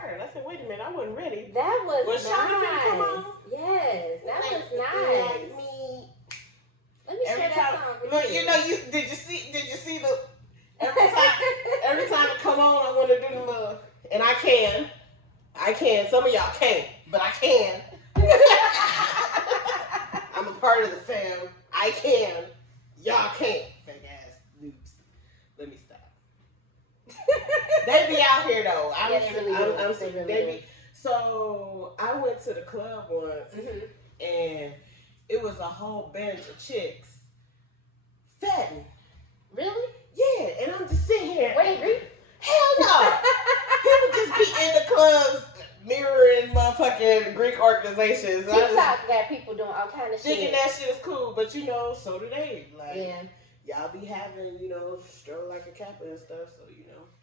turn. I said, wait a minute, I wasn't ready. That was Was nice. Shonda ready to come on? Yes, that Like, was nice. Like me. Let me share that song with look, you. Did you see the every time it come on, I want to do the little, and I can. Some of y'all can't, but I can. I'm a part of the fam. I can. Y'all can't. Fake ass noobs. Let me stop. They be out here though. So I went to the club once, and it was a whole bench of chicks. Fatting. Really? Yeah, and I'm just sitting here. Were they Greek? Hell no. People just be in the clubs mirroring motherfucking Greek organizations. TikTok got people doing all kind of shit. Thinking that shit is cool, but so do they. Like, yeah. Y'all be having, stroll like a kappa and stuff, so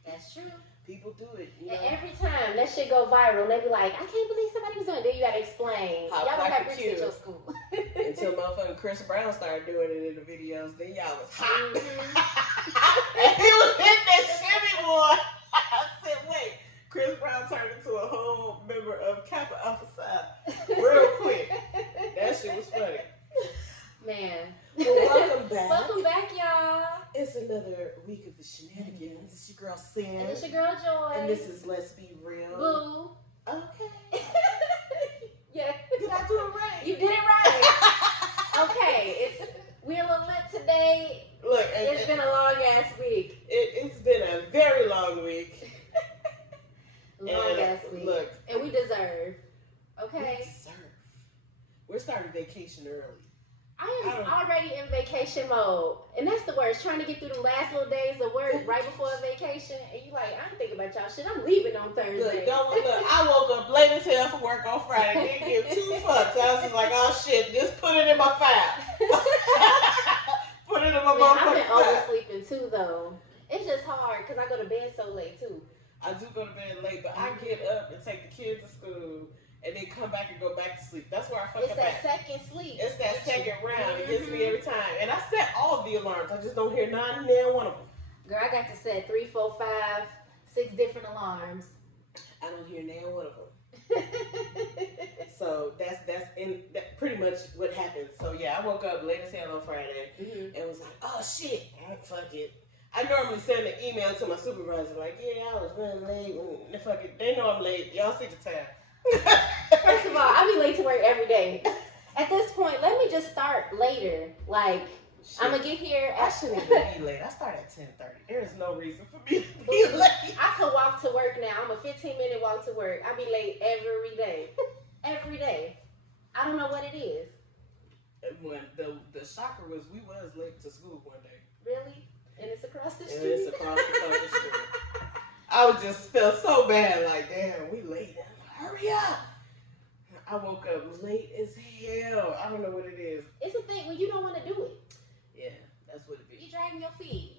That's true. People do it. And every time that shit go viral, they be like, I can't believe somebody was doing it. Then you gotta explain. How y'all don't have Greeks at your school. Until motherfucking Chris Brown started doing it in the videos, then y'all was hot. And he was hitting that shimmy, boy. I said, wait, Chris Brown turned into a whole member of Kappa Alpha Psi real quick. That shit was funny. Man. Well, welcome back. Welcome back, y'all. It's another week of the shenanigans. It's your girl Sam. And it's your girl Joy. And this is Let's Be Real. Boo. Okay. Yeah. Did I do it right? You did it right. Okay. We're a little lit today. Look, it's been a long ass week. It's been a very long week. Long ass week. Look. And we deserve. Okay. We deserve. We're starting vacation early. I am already in vacation mode. And that's the worst. Trying to get through the last little days of work right before a vacation. And you like, I ain't thinking about y'all shit. I'm leaving on Thursday. Look, I woke up late as hell for work on Friday. Didn't give 2 fucks. I was just like, oh shit, just put it in my file. Put it in my motherfucking file. I've been oversleeping too, though. It's just hard because I go to bed so late, too. I do go to bed late, but I get up and take the kids to school. And then come back and go back to sleep. That's where I fuck up at. It's that second sleep. It's that second round. It gets me every time. And I set all of the alarms. I just don't hear none one of them. Girl, I got to set 3, 4, 5, 6 different alarms. I don't hear one of them. So that's pretty much what happened. So yeah, I woke up late as hell on Friday and was like, oh shit, fuck it. I normally send an email to my supervisor like, yeah, I was running late. And fuck it, they know I'm late. Y'all see the time. First of all, I be late to work every day. At this point, let me just start later. Like, shit. I'm gonna get here. I shouldn't even be late. I start at 10:30. There is no reason for me to be late. I could walk to work now. I'm a 15-minute walk to work. I be late every day. Every day. I don't know what it is. When the shocker was, we was late to school one day. Really? And it's across the street. And it's across the fucking street. I would just feel so bad. Like, damn, we late. Hurry up! I woke up late as hell. I don't know what it is. It's a thing when you don't want to do it. Yeah, that's what it is. You dragging your feet.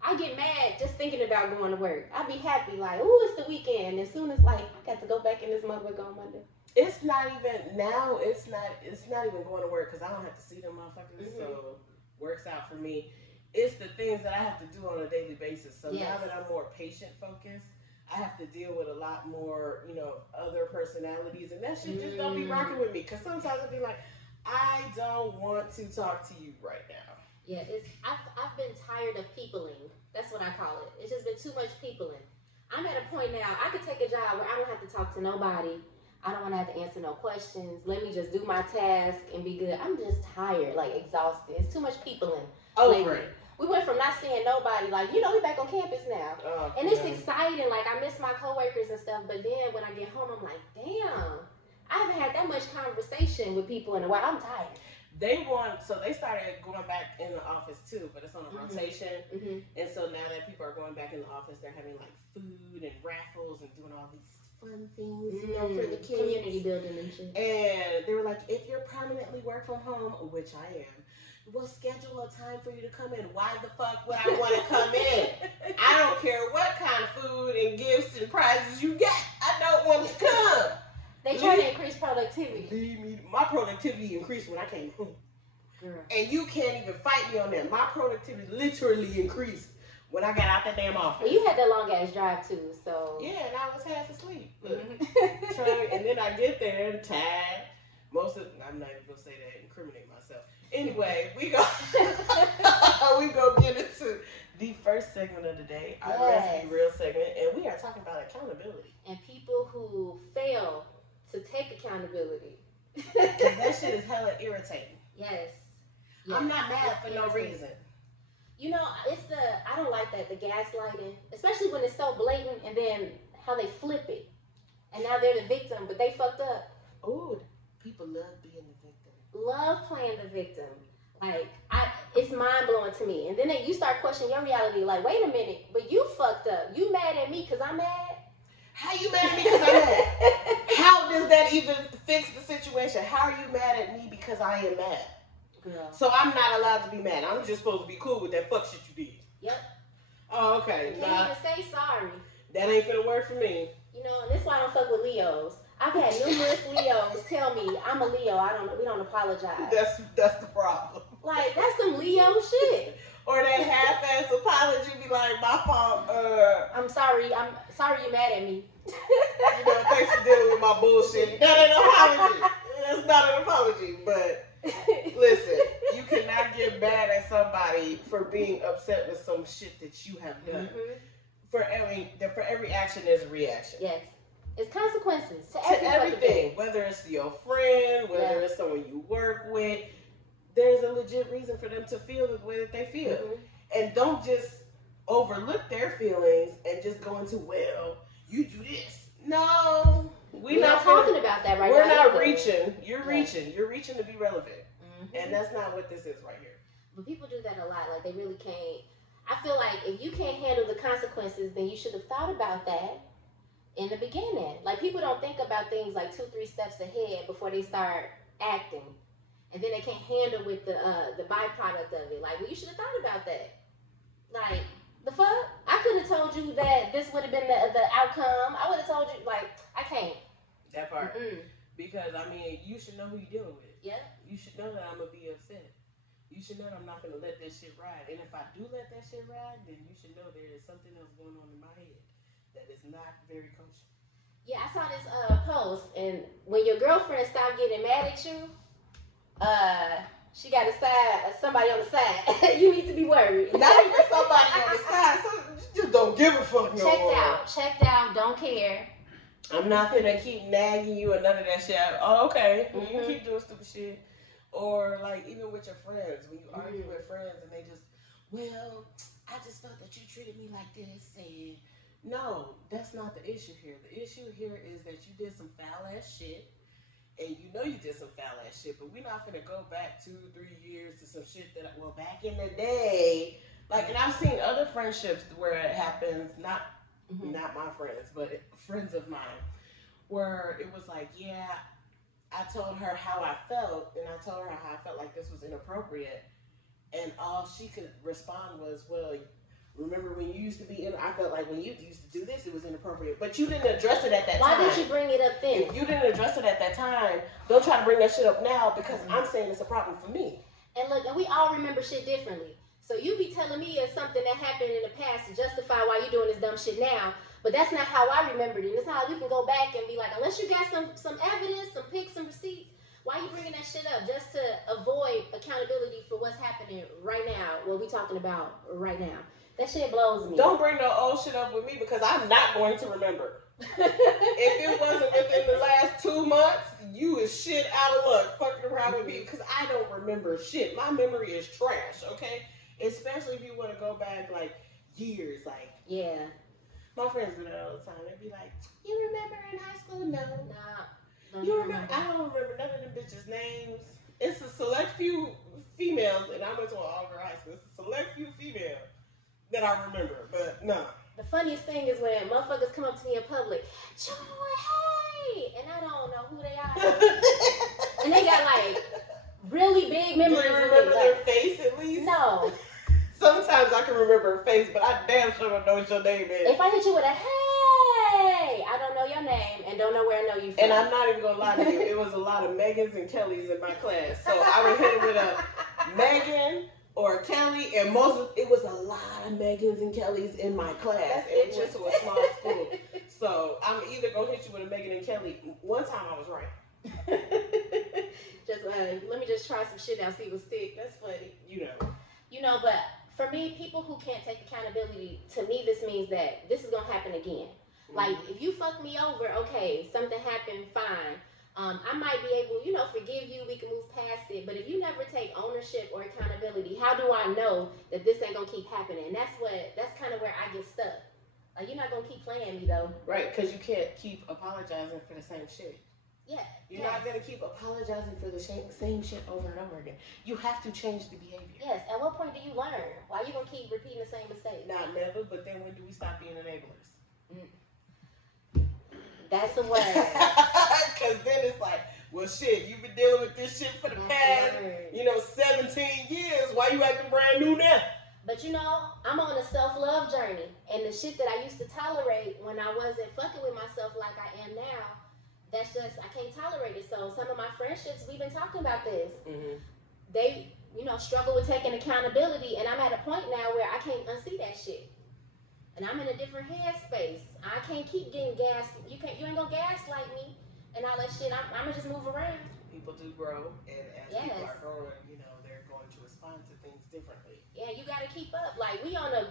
I get mad just thinking about going to work. I be happy like, ooh, it's the weekend. As soon as like I got to go back in this motherfucker on Monday. It's not even now. It's not even going to work because I don't have to see them motherfuckers. So works out for me. It's the things that I have to do on a daily basis. So now that I'm more patient focused, I have to deal with a lot more, other personalities, and that shit just don't be rocking with me. Cause sometimes I'll be like, I don't want to talk to you right now. Yeah, I've been tired of peopling. That's what I call it. It's just been too much peopling. I'm at a point now. I could take a job where I don't have to talk to nobody. I don't want to have to answer no questions. Let me just do my task and be good. I'm just tired, like exhausted. It's too much peopling. Over it. We went from not seeing nobody, like, we back on campus now. And it's exciting. Like, I miss my coworkers and stuff. But then when I get home, I'm like, damn, I haven't had that much conversation with people in a while. I'm tired. So they started going back in the office too, but it's on a rotation. And so now that people are going back in the office, they're having like food and raffles and doing all these fun things, for the kids. Community building and shit. And they were like, if you're permanently work from home, which I am, we'll schedule a time for you to come in. Why the fuck would I want to come in? I don't care what kind of food and gifts and prizes you got. I don't want to come. They try to increase productivity. Leave me. My productivity increased when I came home. Girl. And you can't even fight me on that. My productivity literally increased when I got out that damn office. Well, you had that long ass drive too, so. Yeah, and I was half asleep. Mm-hmm. And then I get there and tired. I'm not even gonna say that, incriminate myself. Anyway, we go get into the first segment of the day, our Let's Be Real segment, and we are talking about accountability. And people who fail to take accountability. Because that shit is hella irritating. Yes. I'm not mad for no reason. You know, I don't like that, the gaslighting, especially when it's so blatant, and then how they flip it. And now they're the victim, but they fucked up. Ooh, people love being the victim. Love playing the victim. Like, it's mind-blowing to me. And then you start questioning your reality, like, wait a minute, but you fucked up. You mad at me because I'm mad? How you mad at me because I'm mad? How does that even fix the situation? How are you mad at me because I am mad? Girl. So I'm not allowed to be mad. I'm just supposed to be cool with that fuck shit you did. Yep. Oh, okay. You can't even say sorry. That ain't finna work for me. You know, and this is why I don't fuck with Leos. I've had numerous Leos tell me I'm a Leo. We don't apologize. That's the problem. Like, that's some Leo shit. Or that half-ass apology be like, my fault. I'm sorry you're mad at me. You know, thanks for dealing with my bullshit. That ain't an apology. That's not an apology. But listen, you cannot get mad at somebody for being upset with some shit that you have done. Mm-hmm. For every action, there's a reaction. Yes. It's consequences to everything. Whether it's your friend, whether it's someone you work with, there's a legit reason for them to feel the way that they feel. Mm-hmm. And don't just overlook their feelings and just go into, well, you do this. No. We're not talking about that right now. We're not reaching. You're reaching. You're reaching to be relevant. Mm-hmm. And that's not what this is right here. But people do that a lot. Like, they really can't. I feel like if you can't handle the consequences, then you should have thought about that in the beginning. Like, people don't think about things like 2-3 steps ahead before they start acting. And then they can't handle with the byproduct of it. Like, well, you should have thought about that. Like, the fuck? I could have told you that this would have been the outcome. I would have told you, like, I can't. That part. Mm-mm. Because, I mean, you should know who you're dealing with. Yeah. You should know that I'm going to be upset. You should know that I'm not going to let that shit ride. And if I do let that shit ride, then you should know there is something else going on in my head that is not very kosher. Yeah, I saw this post, and when your girlfriend stopped getting mad at you, she got somebody on the side. You need to be worried. Not even somebody on the side. Just don't give a fuck no more. Checked out, don't care. I'm not gonna keep nagging you or none of that shit. Oh, okay. Mm-hmm. You keep doing stupid shit. Or like even with your friends, when you argue with friends and they just, well, I just felt that you treated me like this, and no, that's not the issue here. The issue here is that you did some foul ass shit. And you know you did some foul ass shit, but we're not gonna go back 2-3 years to some shit that, well, back in the day, like, and I've seen other friendships where it happens, not my friends, but friends of mine, where it was like, yeah, I told her how I felt, and I told her how I felt like this was inappropriate, and all she could respond was, well, remember when you used to be in, I felt like when you used to do this, it was inappropriate. But you didn't address it at that time. Why didn't you bring it up then? If you didn't address it at that time, don't try to bring that shit up now because I'm saying it's a problem for me. And look, and we all remember shit differently. So you be telling me it's something that happened in the past to justify why you doing this dumb shit now. But that's not how I remembered it. It's not like we can go back and be like, unless you got some evidence, some pics, some receipts, why are you bringing that shit up? Just to avoid accountability for what's happening right now, what we talking about right now. That shit blows me. Don't bring no old shit up with me because I'm not going to remember. If it wasn't within the last 2 months, you is shit out of luck fucking around with me because I don't remember shit. My memory is trash, okay? Especially if you want to go back like years, like. Yeah. My friends do that all the time. They'd be like, you remember in high school? No. Nah. You remember? I don't remember none of them bitches' names. It's a select few females, and I went to an all-girl high school. It's a select few females that I remember, but no. The funniest thing is when motherfuckers come up to me in public, Joy, hey! And I don't know who they are. And they got like really big memories. Do you remember their face at least? No. Sometimes I can remember her face, but I damn sure don't know what your name is. If I hit you with a hey, I don't know your name and don't know where I know you from. And I'm not even gonna lie to you, it was a lot of Megans and Kellys in my class. So I would hit her with a Megan or Kelly, and it was a lot of Megans and Kellys in my class. That's and we went to a small school. So I'm either going to hit you with a Megan and Kelly. One time I was right. Just let me just try some shit out, see what stick. That's funny. You know. But for me, people who can't take accountability, to me, this means that this is going to happen again. Mm-hmm. Like, if you fuck me over, okay, something happened, fine. I might be able, forgive you, we can move past it. But if you never take ownership or accountability, how do I know that this ain't going to keep happening? And that's kind of where I get stuck. Like, you're not going to keep playing me, though. Right, because you can't keep apologizing for the same shit. Yeah. You're not going to keep apologizing for the same shit over and over again. You have to change the behavior. Yes. At what point do you learn? Why are you going to keep repeating the same mistake? Not never, but then when do we stop being enablers? That's the word. Because then it's like, well, shit, you've been dealing with this shit for the past, 17 years. Why you acting brand new now? But I'm on a self-love journey. And the shit that I used to tolerate when I wasn't fucking with myself like I am now, that's just, I can't tolerate it. So some of my friendships, we've been talking about this. Mm-hmm. They, struggle with taking accountability. And I'm at a point now where I can't unsee that shit. And I'm in a different headspace. I can't keep getting gas. You ain't gonna gaslight me and all that shit. I'm gonna just move around. People do grow, and as people are growing, they're going to respond to things differently. Yeah, you gotta keep up. Like, we on a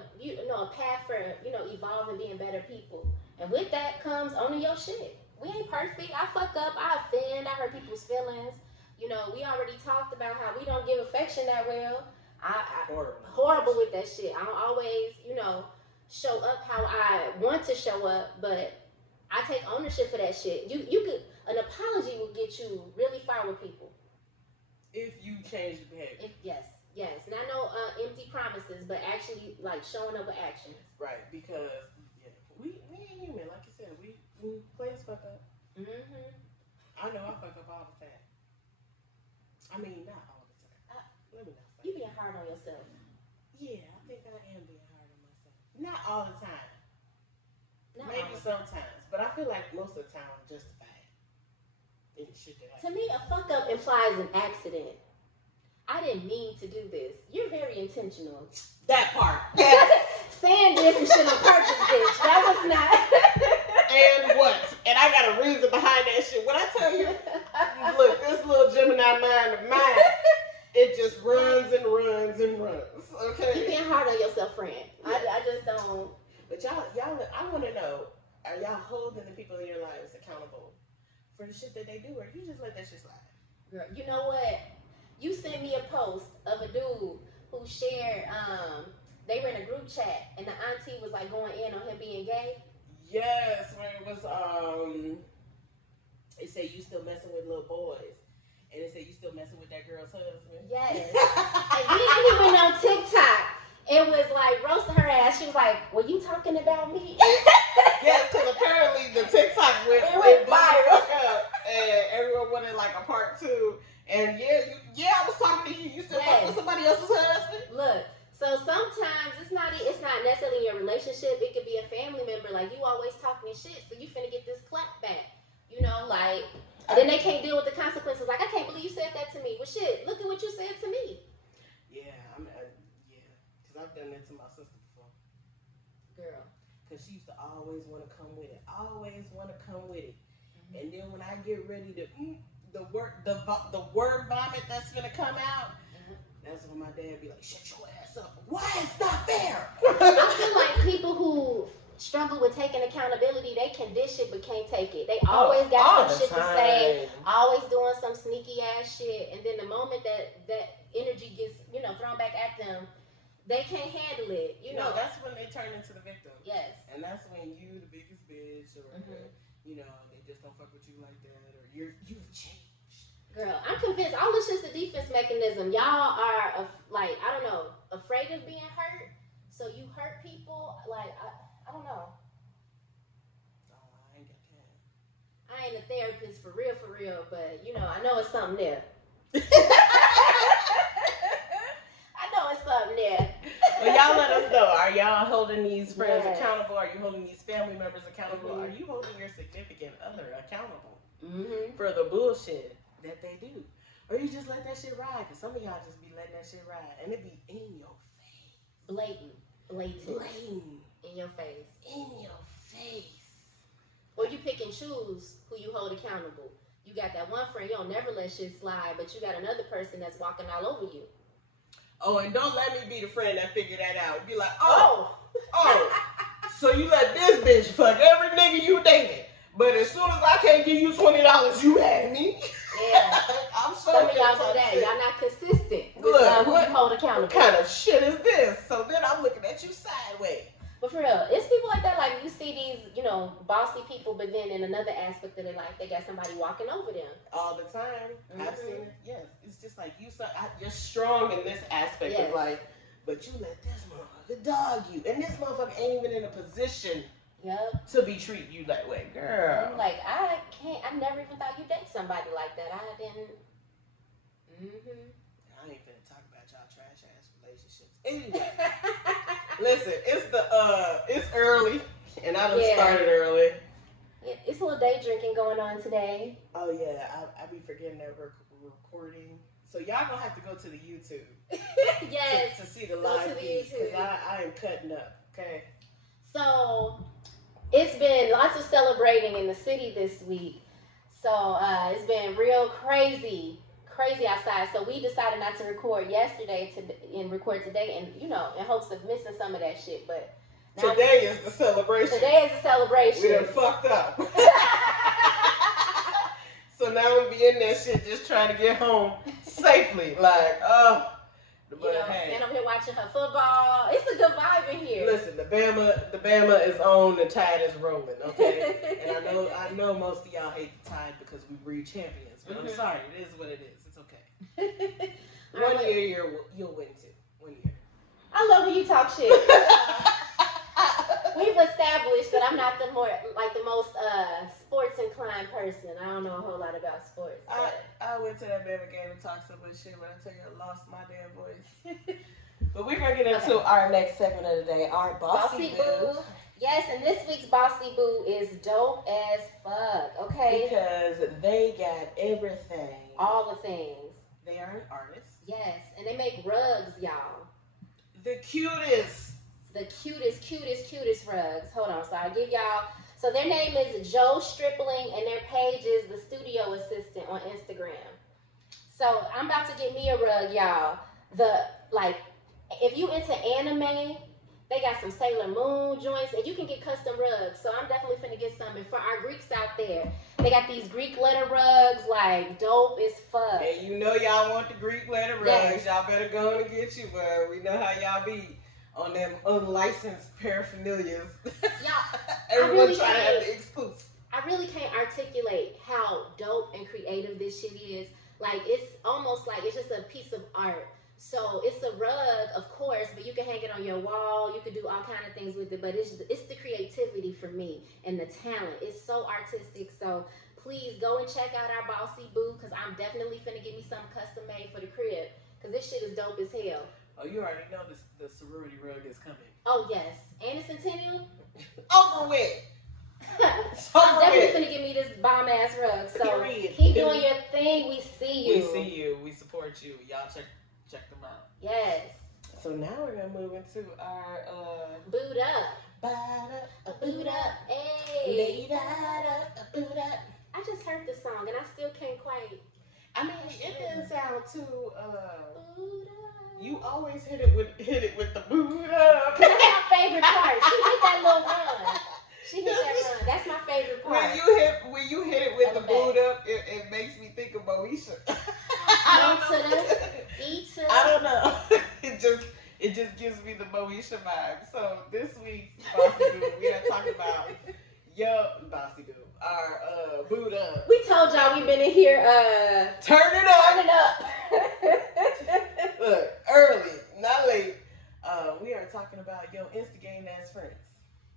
path for evolving, being better people. And with that comes owning your shit. We ain't perfect. I fuck up. I offend. I hurt people's feelings. We already talked about how we don't give affection that well. Horrible with that shit. I don't always, show up how I want to show up, but I take ownership for that shit. An apology will get you really far with people. If you change the behavior. Yes. And I know empty promises, but actually, like, showing up with actions. Right, because we ain't human, like you said. We players fuck up. Mm-hmm. I know I fuck up all the time. I mean, not all the time. Let me not say. You being hard on yourself. Yeah, I think I am being hard on myself. Not all the time. Maybe sometimes, but I feel like most of the time I'm justified in shit that I do. To me, a fuck up implies an accident. I didn't mean to do this. You're very intentional. That part. Saying this and shit on purpose, bitch. That was not. And what? And I got a reason behind that shit. When I tell you, look, this little Gemini mind of mine, it just runs and runs and runs. Okay. You being hard on yourself, friend. I just don't. But y'all, I want to know, are y'all holding the people in your lives accountable for the shit that they do, or you just let that shit slide? Girl, you know what? You sent me a post of a dude who shared, they were in a group chat, and the auntie was like going in on him being gay. Yes, when it was, it said you still messing with little boys. And it said you still messing with that girl's husband. Yes. And then he went on TikTok. It was like roasting her ass. She was like, "Were you talking about me?" Yes, because apparently the TikTok went viral. And everyone wanted like a part 2. And yeah, I was talking to you. You still fuck with somebody else's husband? Look, so sometimes it's not necessarily your relationship. It could be a family member. Like, you always talking shit, so you finna get this clap back. Like, then they can't deal with the consequences. Like, I can't believe you said that to me. Well, shit, look at what you said to me. Yeah, because I've done that to my sister before. Girl. Because she used to always want to come with it. Mm-hmm. And then when I get ready to, the word vomit that's going to come out, that's when my dad be like, shut your ass up. Why? It's not fair. I feel like people who struggle with taking accountability, they can dish it but can't take it. They always got some shit to say, always doing some sneaky ass shit, and then the moment that energy gets thrown back at them, they can't handle it. No, that's when they turn into the victim. Yes. And that's when you the biggest bitch, or they just don't fuck with you like that, or you've changed. Girl, I'm convinced all this is a defense mechanism. Y'all are afraid of being hurt, so you hurt people. Like, I don't know. Oh, I ain't got time. I ain't a therapist for real, but I know it's something there. I know it's something there. Well, y'all let us know. Are y'all holding these friends accountable? Are you holding these family members accountable? Mm-hmm. Are you holding your significant other accountable for the bullshit that they do? Or you just let that shit ride. Because some of y'all just be letting that shit ride. And it be in your face. Blatant. In your face. In your face. Or you pick and choose who you hold accountable. You got that one friend, you don't never let shit slide, but you got another person that's walking all over you. Oh, and don't let me be the friend that figure that out. Be like, oh, so you let this bitch fuck every nigga you dated. But as soon as I can't give you $20, you had me. Yeah. I'm so Some of y'all do that. Y'all not consistent with who you hold accountable. What kind of shit is this? So then I'm looking at you sideways. But for real, it's people like that. Like you see these, bossy people, but then in another aspect of their life, they got somebody walking over them all the time. Mm-hmm. I've seen it. Yes, it's just like you're strong in this aspect of life, but you let this motherfucker dog you, and this motherfucker ain't even in a position. Yep. To be treating you that way, girl. I'm like, I never even thought you'd date somebody like that. I didn't. I ain't finna talk about y'all trash ass relationships. Anyway, listen, it's early, and I done started early. Yeah, it's a little day drinking going on today. Oh yeah, I be forgetting that we're recording. So y'all gonna have to go to the YouTube. Yes. To see the live feed, because I am cutting up. Okay. So. It's been lots of celebrating in the city this week. So it's been real crazy outside. So we decided not to record yesterday and record today, and in hopes of missing some of that shit. But today is the celebration. Today is the celebration. We done fucked up. So now we be in that shit just trying to get home safely. Like, and I'm here watching her football. It's a good vibe in here. Listen, the Bama is on, the Tide is rolling, okay? And I know most of y'all hate the Tide because we breed champions, but I'm sorry, it is what it is. It's okay. One year you'll win too. 1 year. I love when you talk shit. We've established that I'm not the most sports inclined person. I don't know a whole lot about sports. I went to that Bama game and talked so much shit, but I tell you, I lost my damn voice. But we're going to get into our next segment of the day, our Bossy Boo. Yes, and this week's Bossy Boo is dope as fuck, okay? Because they got everything. All the things. They are an artist. Yes, and they make rugs, y'all. The cutest rugs. Hold on, so I'll give y'all. So their name is Joe Stripling, and their page is The Studio Assistant on Instagram. So I'm about to get me a rug, y'all. If you into anime, they got some Sailor Moon joints, and you can get custom rugs. So I'm definitely finna get some. And for our Greeks out there, they got these Greek letter rugs, dope as fuck. And y'all want the Greek letter rugs. Yes. Y'all better go and get you, but we know how y'all be on them unlicensed paraphernalias. Everyone trying to have the exclusive. I really can't articulate how dope and creative this shit is. It's almost like it's just a piece of art. So it's a rug, of course, but you can hang it on your wall. You can do all kind of things with it, but it's the creativity for me and the talent. It's so artistic. So please go and check out our Bossy Boo, because I'm definitely finna get me something custom made for the crib, because this shit is dope as hell. Oh, you already know the sorority rug is coming. Oh, yes. And the Centennial? Over with. I'm definitely finna give me this bomb-ass rug. So keep doing your thing. We see you. We see you. We support you. Y'all check them out. Yes. So now we're going to move into our... Boot up. Boot up. Hey. Boot up. I just heard the song, and I still can't quite... I mean, it didn't sound too... Boot up. You always hit it with the boot up. That's my favorite part. She hit that little run. That's my favorite part. When you hit it with the boot up, it makes me think of Moesha. I don't know. It just gives me the Moesha vibe. So this week's Bossy Boo, we are talking about Bossy Boo, our boot up. We told y'all we've been in here turn it up. Look, early, not late. We are talking about instigating as friends.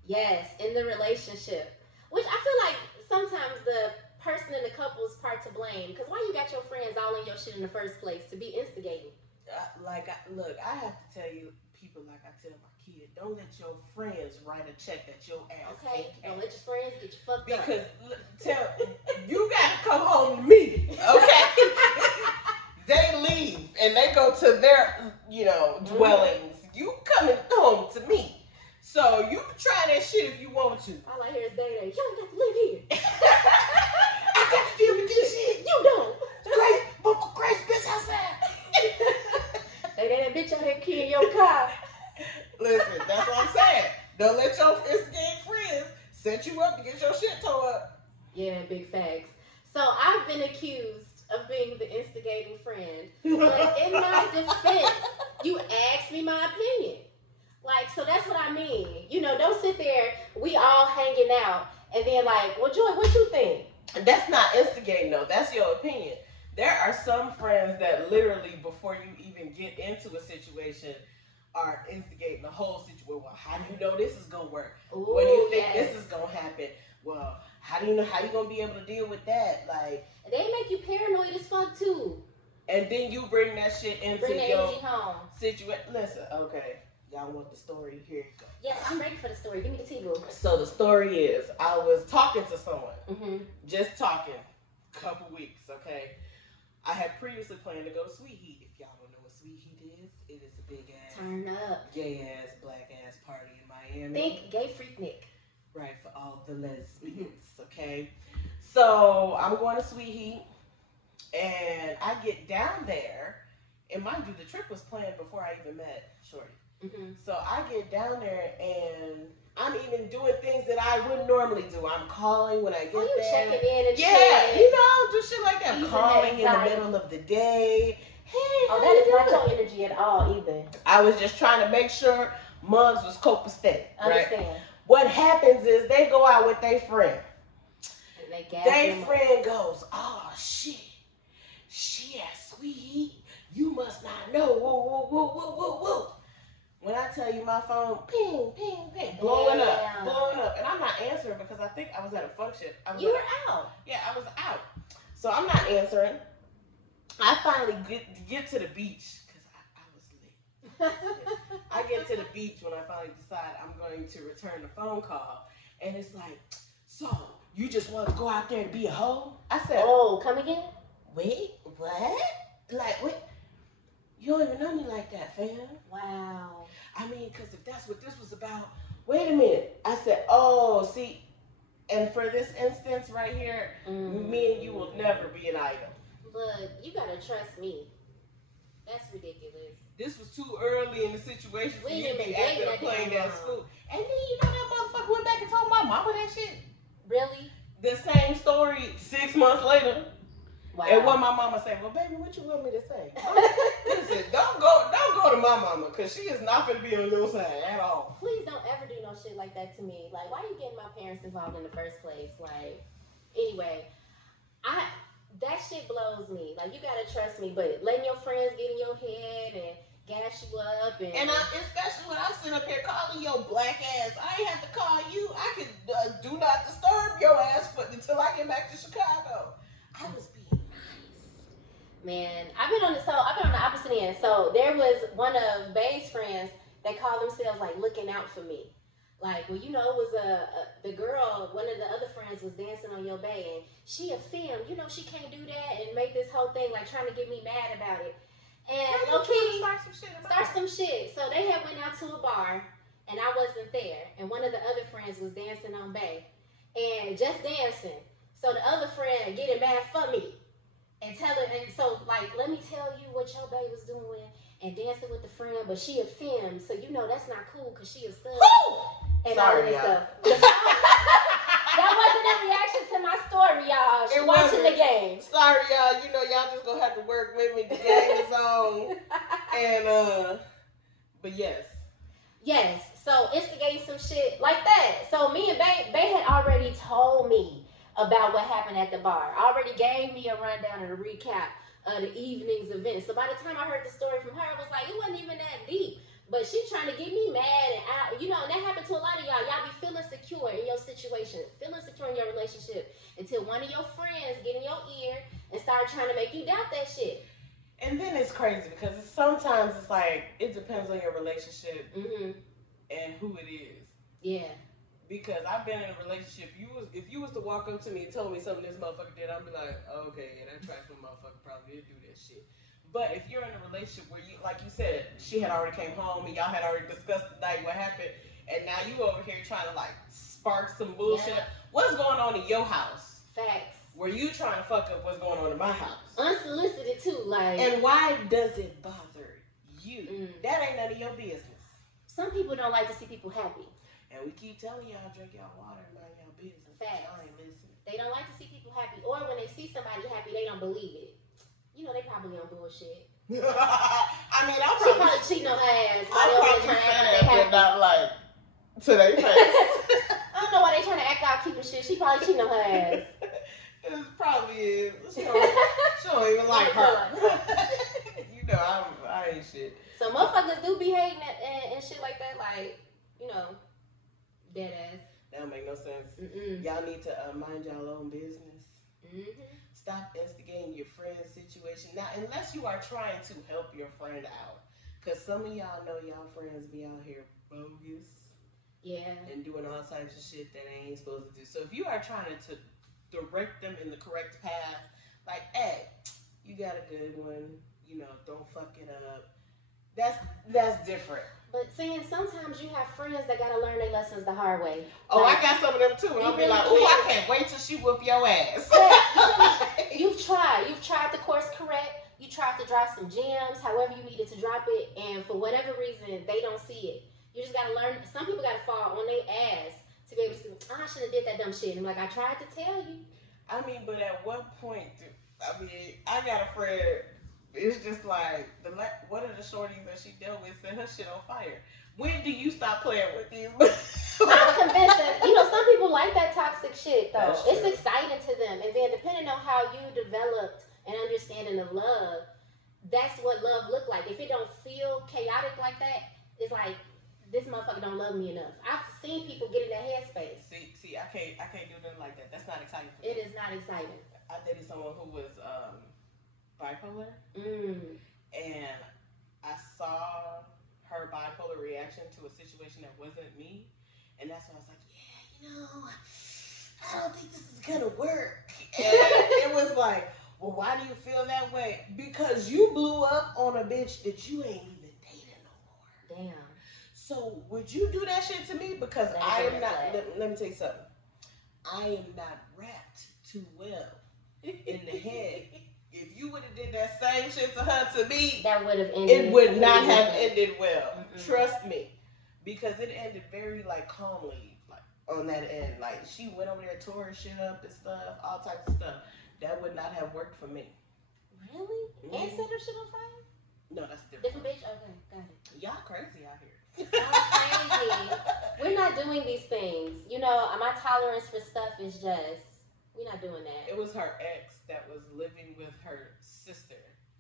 Yes, in the relationship. Which I feel like sometimes the person in the couple is part to blame. Because why you got your friends all in your shit in the first place? To be instigating. Look, I have to tell you, people, like I tell my kid, don't let your friends write a check that your ass can't. Don't let your friends get you fucked up. Because you got to come home to me, okay? and they go to their, dwellings. You coming home to me. So you can try that shit if you want to. All I hear is Day. You don't got to live here. I got to deal with this shit. You don't. Great, but for Christ, bitch outside. That bitch out here keying your car. Listen, that's what I'm saying. Don't let your instigating friends set you up to get your shit tore up. Yeah, big facts. So I've been accused of being the instigating friend, but in my defense, you asked me my opinion. Like, so that's what I mean. Don't sit there, we all hanging out, and then like, well, Joy, what you think? That's not instigating, though. That's your opinion. There are some friends that literally, before you even get into a situation, are instigating the whole situation. Well, how do you know this is going to work? Ooh, what do you think this is going to happen? Well, how do you know how you going to be able to deal with that? Like, they make you paranoid as fuck, too. And then you bring that shit into bring that your energy home. situation. Listen, okay. Y'all want the story? Here you go. Yes, I'm ready for the story. Give me the tea, boo. So the story is, I was talking to someone. Mm-hmm. Just talking. Couple weeks, okay? I had previously planned to go to Sweet Heat. If y'all don't know what Sweet Heat is, it is a big ass, turn up, gay ass, black ass party in Miami. Think gay freaknik. Right, for all the lesbians, okay? So I'm going to Sweet Heat, and I get down there, and mind you, the trip was planned before I even met Shorty. Mm-hmm. So I get down there, and I'm even doing things that I wouldn't normally do. I'm calling when I get there. You checking in and shit. Do shit like that. Easing calling in the middle of the day. Hey, that is not your energy at all either. I was just trying to make sure Muggs was copacetic. Right? Understand. What happens is they go out with their friend. And their friend goes, oh shit, she at Sweet Heat. You must not know. Whoa, whoa, whoa, whoa, whoa, whoa. When I tell you my phone, ping, ping, ping, blowing up. And I'm not answering because I think I was at a function. You were out. Yeah, I was out. So I'm not answering. I finally get to the beach because I was late. I get to the beach when I finally decide I'm going to return the phone call. And it's like, so you just want to go out there and be a hoe? I said, oh, come again? Wait, what? Like, wait. You don't even know me like that, fam. Wow. I mean, because if that's what this was about, wait a minute. I said, oh, see, and for this instance right here, me and you will never be an item. Look, you gotta trust me. That's ridiculous. This was too early in the situation for you to be acting a plain ass fool. And then that motherfucker went back and told my mama that shit. Really? The same story 6 months later. Wow. And what my mama said, well, baby, what you want me to say? Listen, don't go to my mama, because she is not going to be on your side at all. Please don't ever do no shit like that to me. Like, why are you getting my parents involved in the first place? Like, anyway, that shit blows me. Like, you got to trust me, but letting your friends get in your head and gas you up. And especially when I'm sitting up here calling your black ass. I ain't have to call you. I could do not disturb your ass until I get back to Chicago. I was being man, I've been on the opposite end. So there was one of Bay's friends that called themselves like looking out for me. Like, well, it was the girl, one of the other friends was dancing on your Bay, and she a femme, she can't do that, and make this whole thing like trying to get me mad about it. And okay, start some shit. So they had went out to a bar, and I wasn't there, and one of the other friends was dancing on Bay, and just dancing. So the other friend getting mad for me. And so like, let me tell you what your baby was doing and dancing with the friend, but she a femme, so that's not cool because she a stud. And sorry, all that stuff. That wasn't a reaction to my story, y'all. She watching the game. Sorry, y'all. Y'all just gonna have to work with me. The game is on. And but yes. Yes. So instigating some shit like that. So me and Bay had already told me about what happened at the bar. Already gave me a rundown and a recap of the evening's event. So by the time I heard the story from her, it was like, it wasn't even that deep. But she trying to get me mad, and and that happened to a lot of y'all. Y'all be feeling secure in your situation, feeling secure in your relationship, until one of your friends get in your ear and start trying to make you doubt that shit. And then it's crazy because sometimes it's like, it depends on your relationship and who it is. Yeah. Because I've been in a relationship, if you was to walk up to me and told me something this motherfucker did, I'd be like, okay, yeah, that trifling motherfucker probably did do that shit. But if you're in a relationship where you, like you said, she had already came home and y'all had already discussed the night what happened, and now you over here trying to like spark some bullshit. Yeah. What's going on in your house? Facts. Were you trying to fuck up what's going on in my house? Unsolicited too, like. And why does it bother you? That ain't none of your business. Some people don't like to see people happy. And we keep telling y'all, drink y'all water and mind y'all business. Facts. Y'all ain't listening. They don't like to see people happy, or when they see somebody happy, they don't believe it. You know, they probably on bullshit. I mean, she probably cheating on her ass. I'm probably saying that, but not like to their face. I don't know why they trying to act out keeping shit. She probably cheating on her ass. It probably is. She don't even like her. You know, I ain't shit. So motherfuckers do be hating and shit like that, like, you know, dead ass. That don't make no sense. Y'all need to mind y'all own business. Stop instigating your friend's situation. Now, unless you are trying to help your friend out. Because some of y'all know y'all friends be out here bogus. Yeah. And doing all types of shit that they ain't supposed to do. So if you are trying to direct them in the correct path, like, hey, you got a good one. You know, don't fuck it up. That's different. But saying sometimes you have friends that gotta learn their lessons the hard way. Oh, like, I got some of them too. And I'll be like, ooh, I can't wait till she whoop your ass. You've tried to course correct. You tried to drop some gems, however you needed to drop it, and for whatever reason, they don't see it. You just gotta learn. Some people gotta fall on their ass to be able to see, I should have did that dumb shit. And I'm like, I tried to tell you. I mean, but at what point I got a friend. It's just like one of the shorties that she dealt with set her shit on fire. When do you stop playing with these? I'm convinced that, you know, some people like that toxic shit though. It's exciting to them, and then depending on how you developed an understanding of love, that's what love look like. If it don't feel chaotic like that, it's like this motherfucker don't love me enough. I've seen people get in that headspace. See, I can't do nothing like that. That's not exciting for me. It is not exciting. I dated someone who was bipolar, and I saw her bipolar reaction to a situation that wasn't me, and that's why I was like, yeah, you know, I don't think this is gonna work. And it was like, well, why do you feel that way? Because you blew up on a bitch that you ain't even dating no more. Damn. So would you do that shit to me? Because I am not. Let me tell you something. I am not wrapped too well in the head. If you would have did that same shit to her to me, that would have ended. It would not have ended well. Trust me, because it ended very like calmly, like on that end. Like she went over there, tore her shit up and stuff, all types of stuff. That would not have worked for me. Really? And set her shit on fire? No, that's different. Different bitch. Okay, got it. Y'all crazy out here. I'm crazy. We're not doing these things. You know, my tolerance for stuff is just. We're not doing that. It was her ex that was living with her sister.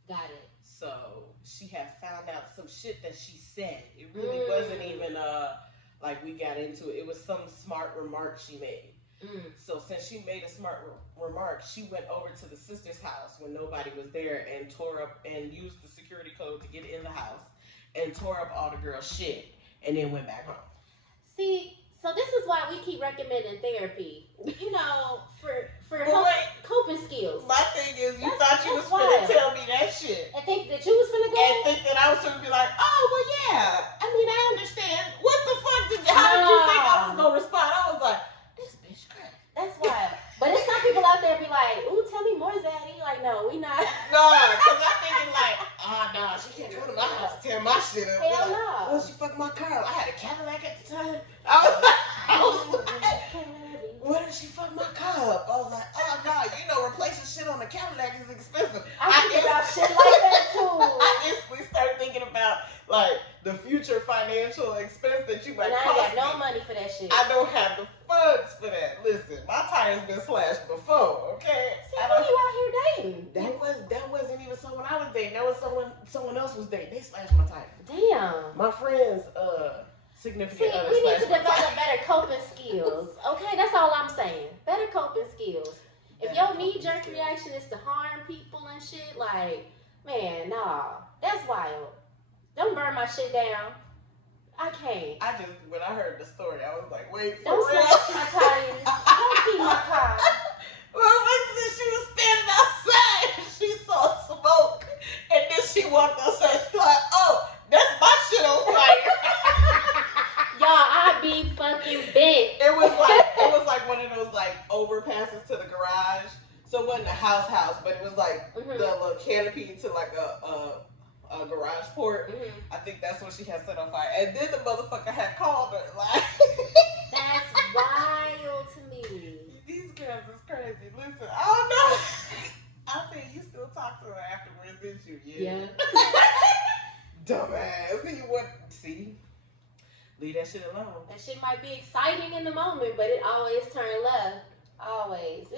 Got it. So she had found out some shit that she said. It really wasn't even like we got into it. It was some smart remark she made. So since she made a smart remark, she went over to the sister's house when nobody was there and tore up and used the security code to get in the house and tore up all the girl's shit and then went back home. See, so this is why we keep recommending therapy. You know, for coping skills. My thing is, you thought you was finna tell me that shit. And think that you was finna go? And think that I was finna be like, oh, well, yeah. I mean, I understand. What the fuck how did you think I was gonna respond? I was like, this bitch crazy. That's wild. But there's some people out there be like, ooh, tell me more, Zaddy. Like, no, we not. No, because I'm thinking like, nah, she can't go to my house and tear my shit up. Hell no. Oh, she fucked my car. I had a Cadillac at the time. I was like, what if she fucked my car up? I was like, oh, no, you know, replacing shit on the Cadillac is expensive. I think about shit like that, too. I instantly start thinking about, like, the future financial expense that you might cost. And I ain't got no money for that shit. I don't have the funds for that. Listen, my tire's been slashed before, okay? See, who you out here dating? That wasn't even someone I was dating. That was someone else was dating. They slashed my tire. Damn. My friend's significant other. We need to develop better coping skills. Okay, that's all I'm saying. Better coping skills. If your knee-jerk reaction is to harm people and shit, like, man, nah, that's wild. Don't burn my shit down. I can't. When I heard the story, I was like, wait, don't slash my tires. Don't keep my car. Well, she was standing outside and she saw smoke and then garage. So it wasn't a house, but it was like the little canopy to like a garage port. I think that's what she had set on fire. And then the motherfucker had called her. Like, that's wild to me. These girls is crazy. Listen, I don't know. I think you still talk to her afterwards, didn't you? Yeah. Dumbass. You what? See? Leave that shit alone. That shit might be exciting in the moment, but it always turn left. Always.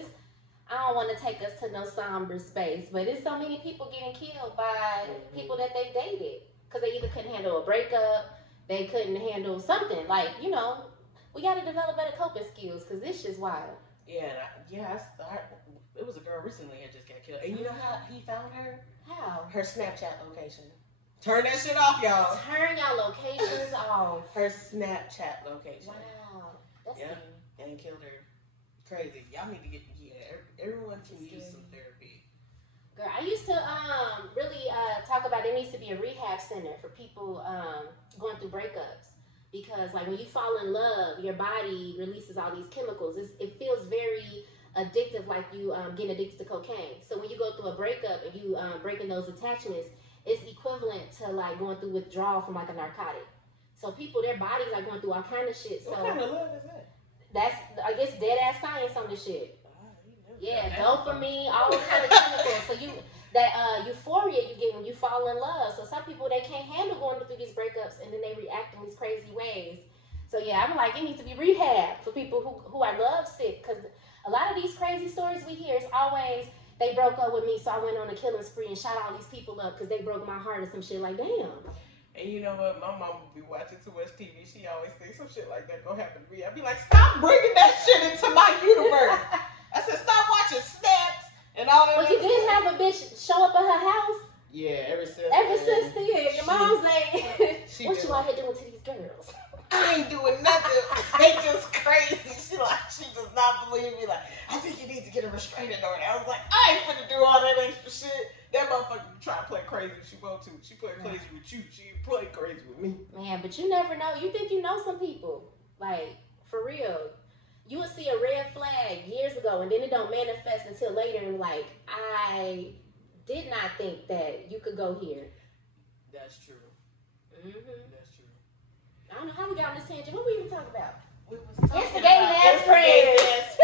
I don't want to take us to no somber space, but it's so many people getting killed by people that they dated because they either couldn't handle a breakup, they couldn't handle something. Like, you know, we got to develop better coping skills because this shit's wild. Yeah, it was a girl recently that just got killed. And you know how he found her? How? Her Snapchat location. Turn that shit off, y'all. Turn y'all locations off. Her Snapchat location. Wow. That's and killed her. Crazy. Y'all need to get, everyone can use some therapy. Girl, I used to really talk about there needs to be a rehab center for people going through breakups. Because like when you fall in love, your body releases all these chemicals. It feels very addictive, like you getting addicted to cocaine. So when you go through a breakup and you breaking those attachments, it's equivalent to like going through withdrawal from like a narcotic. So people, their bodies are going through all kind of shit. So what kind of love is that? That's, I guess, dead ass science on this shit. Yeah, dopamine, all those kind of chemicals. So that euphoria you get when you fall in love. So some people, they can't handle going through these breakups and then they react in these crazy ways. So yeah, I'm like, it needs to be rehab for people who are love sick. Because a lot of these crazy stories we hear is always, they broke up with me, so I went on a killing spree and shot all these people up because they broke my heart or some shit. Like, damn. And you know what? My mom would be watching too much TV. She always thinks some shit like that gonna happen to me. I'd be like, stop bringing that shit into my universe. I said, stop watching Snaps and all that. Well, you did have a bitch show up at her house. Yeah, ever since then. Your mom's like, what you out here doing to these girls? I ain't doing nothing. They just crazy. She does not believe me. Like, I think you need to get a restraining order. I was like, I ain't finna do all that extra shit. That motherfucker try to play crazy if she want to. She play crazy with you. She play crazy with me. Man, but you never know. You think you know some people. Like, for real. You would see a red flag years ago and then it don't manifest until later and like, I did not think that you could go here. That's true. That's true. I don't know how we got on this tangent. What were we even talking about? We was talking instigating about ass friends.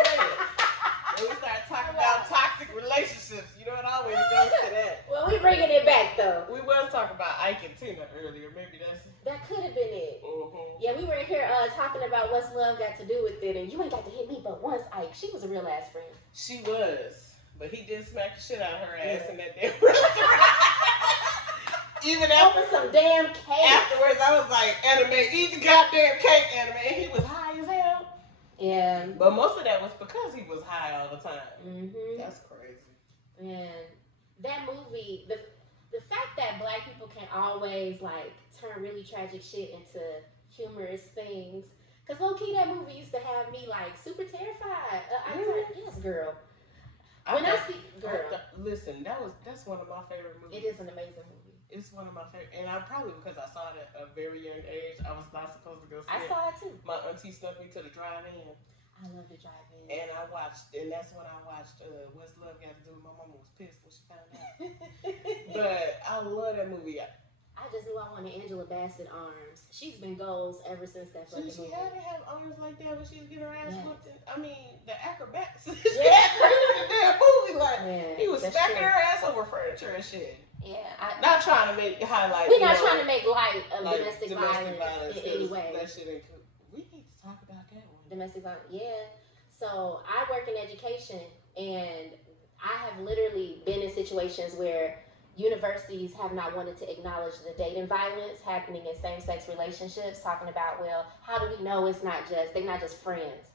And we started talking about toxic relationships. You know, it always goes to that. Well, we bringing it back though. We was talking about Ike and Tina earlier. Maybe that could have been it. Mm-hmm. Yeah, we were here talking about what's love got to do with it, and you ain't got to hit me but once, Ike. She was a real ass friend. She was, but he did smack the shit out of her ass in that damn restaurant. Even after some damn cake. Afterwards, I was like, anime, eat the goddamn cake, anime. And he was high as hell. Yeah. But most of that was because he was high all the time. Mm-hmm. That's crazy. And that movie, the fact that black people can always like turn really tragic shit into humorous things. Cause low key, that movie used to have me like super terrified. Yes, girl. Listen, that's one of my favorite movies. It is an amazing movie. It's one of my favorite, and I probably because I saw it at a very young age, I was not supposed to go see it. I saw it too. My auntie snuck me to the drive-in. I love the drive-in. And that's when I watched What's Love Got to Do with. My mama was pissed when she found out. But I love that movie. I just knew I wanted Angela Bassett arms. She's been goals ever since that fucking movie. She had to have arms like that when she was getting her ass whooped. I mean, the acrobats. Yeah. The damn movie, like he was smacking her ass over furniture and shit. Yeah, not trying to highlight. We're not trying to make light of domestic violence in any way. That shit ain't cool. We need to talk about that one. Domestic violence, yeah. So I work in education, and I have literally been in situations where universities have not wanted to acknowledge the dating violence happening in same-sex relationships, talking about, well, how do we know they're not just friends?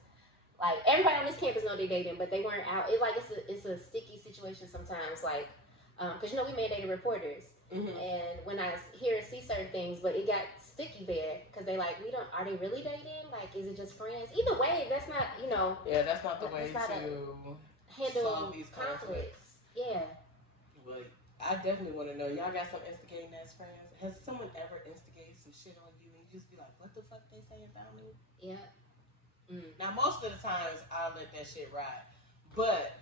Like, everybody on this campus know they're dating, but they weren't out. It's a sticky situation sometimes, like, because, we mandated reporters. Mm-hmm. And when I hear and see certain things, but it got sticky there, because they like, are they really dating? Like, is it just friends? Either way, that's not, Yeah, that's not the way to handle solve these conflicts. Yeah. But I definitely want to know, y'all got some instigating as friends? Has someone ever instigated some shit on you and you just be like, what the fuck they say about me? Yeah. Now, most of the times, I'll let that shit ride. But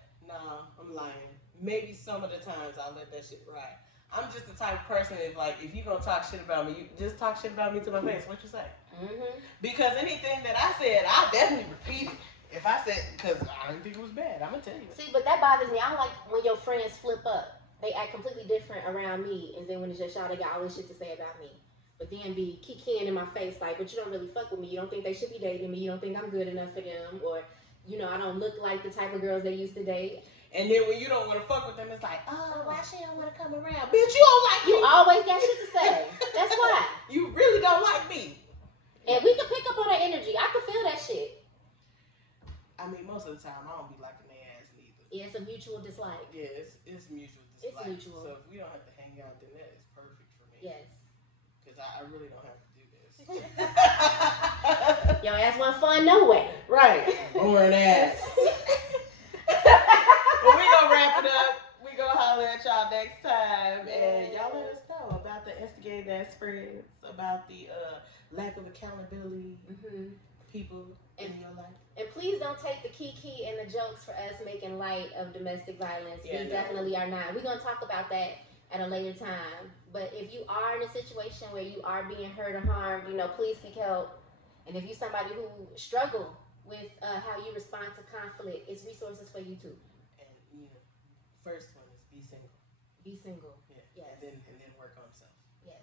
maybe some of the times I'll let that shit ride. I'm just the type of person if you gonna talk shit about me, you just talk shit about me to my face. What you say? Mm-hmm. Because anything that I said, I definitely repeat it. If I said, because I didn't think it was bad, I'm gonna tell you. See, but that bothers me. I don't like when your friends flip up. They act completely different around me, and then when it's just y'all, they got all this shit to say about me. But then be kikiing in my face like, but you don't really fuck with me. You don't think they should be dating me. You don't think I'm good enough for them, or I don't look like the type of girls they used to date. And then when you don't want to fuck with them, it's like, oh, why she don't want to come around? Bitch, you don't like me. You always got shit to say. That's why. You really don't like me. And we can pick up on that energy. I can feel that shit. I mean, most of the time, I don't be liking their ass neither. Yeah, it's a mutual dislike. Yeah, it's mutual dislike. It's mutual. So if we don't have to hang out, then that is perfect for me. Yes. Because I really don't have to do this. Your ass wasn't fun no way. Right. Boring ass. Well, we gonna wrap it up. We gonna holler at y'all next time, and y'all let us know about the instigating ass friends, about the lack of accountability, people in your life. And please don't take the kiki and the jokes for us making light of domestic violence. We definitely are not. We're gonna talk about that at a later time. But if you are in a situation where you are being hurt or harmed, please seek help. And if you're somebody who struggle with how you respond to conflict, it's resources for you too. First one is be single. Be single. Yeah. Yes. And then work on self. Yes.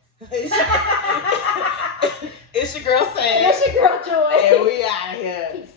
It's your girl Sam. It's your girl Joy. And we out of here. Peace.